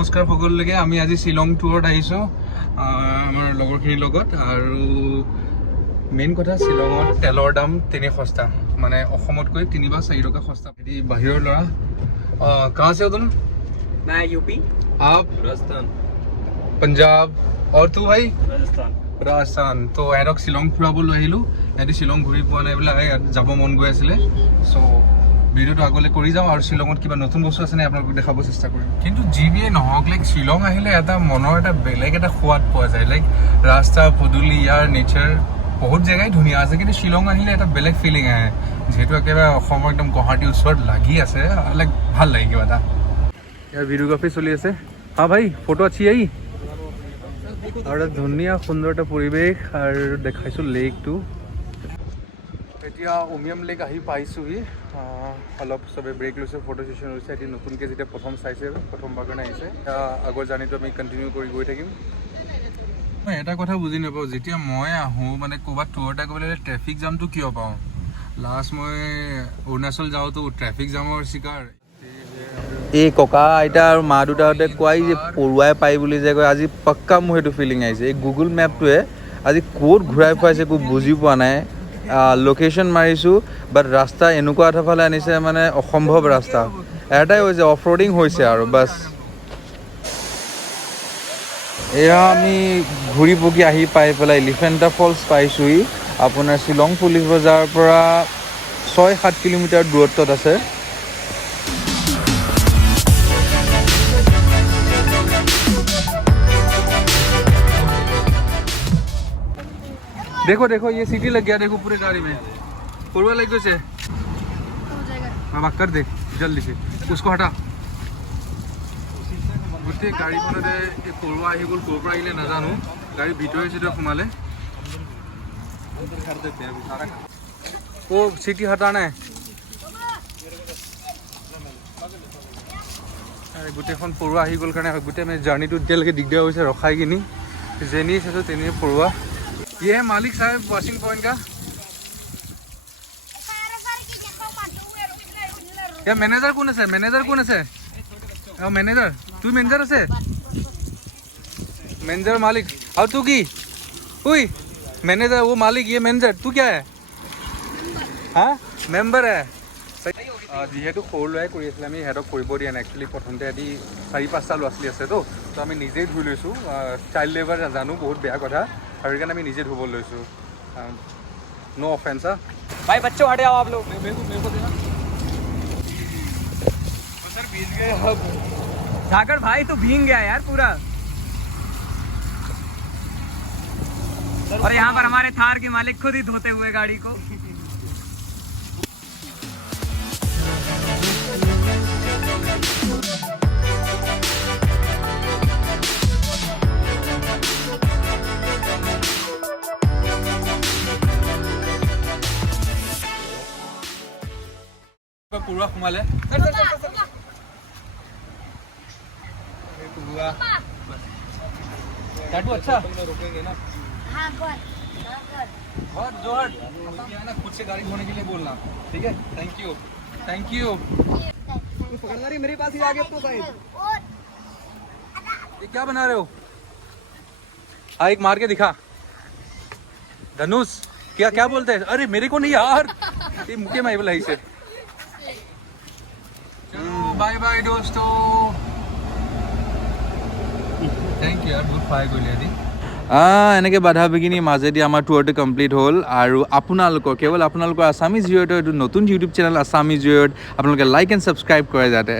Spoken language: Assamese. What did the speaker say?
নমস্কাৰ সকলোকে। আমি আজি শ্বিলং টুৰত আহিছোঁ আমাৰ লগৰখিনিৰ লগত। আৰু মেইন কথা, শ্বিলঙত তেলৰ দাম তেনেই সস্তা, মানে অসমতকৈ 3 বা 4 টকা সস্তা। এটি বাহিৰৰ ল'ৰা। कहाँ से हो तुम? मैं यूपी। आप? राजस्थान। पंजाब। और तू भाई? राजस्थान। ৰাজস্থান। তো এহঁতক শ্বিলং ফুৰাবলৈ আহিলোঁ। সিহঁতি শ্বিলং ঘূৰি পোৱা নাই বোলে, যাব মন গৈ আছিলে। চ' ভিডিঅ'টো আগলৈ কৰি যাওঁ আৰু শ্বিলঙত কিবা নতুন বস্তু আছে নে আপোনালোকক দেখাব চেষ্টা কৰিম। কিন্তু যি বিয়ে নহওক, লাইক শ্বিলং আহিলে এটা মনৰ এটা বেলেগ এটা সোৱাদ পোৱা যায়। লাইক ৰাস্তা পদূলি, ইয়াৰ নেচাৰ বহুত জেগাই ধুনীয়া আছে, কিন্তু শ্বিলং আহিলে এটা বেলেগ ফিলিং আহে। যিহেতু একেবাৰে অসমৰ একদম গুৱাহাটীৰ ওচৰত লাগি আছে, লাইক ভাল লাগে কিবা এটা। ইয়াৰ ভিডিঅ'গ্ৰাফি চলি আছে। হা ভাই, ফটো আছি আহি আৰু এটা ধুনীয়া সুন্দৰ এটা পৰিৱেশ। আৰু দেখাইছোঁ লেকটো। এতিয়া উমিয়াম লেক আহি পাইছোঁহি। অলপ চবে ব্ৰেক লৈছে, ফটো ছেশ্যন লৈছে। এটি নতুনকৈ যেতিয়া প্ৰথম চাইছে, প্ৰথমবাৰ কাৰণে আহিছে। আগৰ জাৰ্ণিটো আমি কণ্টিনিউ কৰি গৈ থাকিম। মই এটা কথা বুজি নাপাওঁ, যেতিয়া মই আহোঁ মানে ক'ৰবাত টুৰ এটা কৰিবলৈ ট্ৰেফিক জামটো কিয় পাওঁ? লাষ্ট মই অৰুণাচল যাওঁতো ট্ৰেফিক জামৰ চিকাৰ। এই ককা আইতা আৰু মা দেউতাহঁতে কয় যে পৰুৱাই পায় বুলি যে কয়, আজি পাক্কা মোৰ সেইটো ফিলিং আহিছে। এই গুগল মেপটোৱে আজি ক'ত ঘূৰাই ফুৰাইছে একো বুজি পোৱা নাই। লোকেশ্যন মাৰিছোঁ, বাট ৰাস্তা এনেকুৱা এটা ফালে আনিছে, মানে অসম্ভৱ ৰাস্তা। এটাই হৈছে অফ ৰ'ডিং হৈছে আৰু বাছ। এয়া আমি ঘূৰি পকি আহি পাই পেলাই এলিফেণ্টা ফলছ পাইছোঁহি। আপোনাৰ শ্বিলং পুলিচ বজাৰৰ পৰা 6-7 কিলোমিটাৰ দূৰত্বত আছে। देखो देखो, ये सीटी लग गया, देखो पूरे गाड़ी में पड़वा लग गए। अब कर दे जल्दी से, उसको हटा। গোটেই গাড়ীখনতে এই পৰুৱা আহি গ'ল। ক'ৰ পৰা আহিলে নাজানো, গাড়ী ভিতৰে চিতৰে সোমালে। ও চিটি হটা নাই, গোটেইখন পৰুৱা আহি গ'ল কাৰণে গোটেই মানে জাৰ্ণিটো এতিয়ালৈকে দিগদাৰ হৈছে ৰখাই কিনি। যেনি চাইছোঁ তেনি পৰুৱা। ये है मालिक साहब वॉशिंग पॉइंट का। या मैनेजर कौन है? मैनेजर कौन है? मैनेजर तू मैनेजर है? मैनेजर मालिक और तू की हुई मैनेजर, वो मालिक, ये मैनेजर, तू क्या है? हाँ मेम्बर है। যিহেতু সৰু ল'ৰাই কৰি আছিলে, আমি সিহঁতক কৰিব দিয়া নাই। একচুৱেলি প্ৰথমতে সিহঁতি 4-5টা ল'ৰা ছোৱালী আছে তো আমি নিজেই ধুই লৈছোঁ। চাইল্ড লেবাৰ জানো, বহুত বেয়া কথা, আৰু সেইকাৰণে আমি নিজে ধুব লৈছোঁ। নো অফেন্স। भाई बच्चों हटे आओ आप लोग। सर भीग गए अब। जाकर भाई तो भीग गया यार पूरा। और यहाँ पर हमारे थार के मालिक खुद ही धोते हुए गाड़ी को। পৰুৱা সোমালে। अच्छा रोकेंगे ना। हाँ बहुत जोर ना, खुद से गाड़ी धोने के लिए बोलना, ठीक है? Thank you thank you. मेरे पास ही आ गया तो साइड। ये क्या बना रहे हो? हाँ एक मार के दिखा। धनुष क्या क्या बोलते हैं? अरे मेरे को नहीं यार, ये मुके में बोला इसे। बाय बाय दोस्तों, थैंक यू यार, बहुत सहाय কৰিলে আজি। এনেকৈ বাধা বিঘিনি মাজেদি আমাৰ টুৰটো কমপ্লিট হ'ল। আৰু আপোনালোকৰ, কেৱল আপোনালোকৰ আছামিজ জিঅ'টো এইটো নতুন ইউটিউব চেনেল আছামিজ জিঅ'ত আপোনালোকে লাইক এণ্ড ছাবস্ক্ৰাইব কৰে যাতে।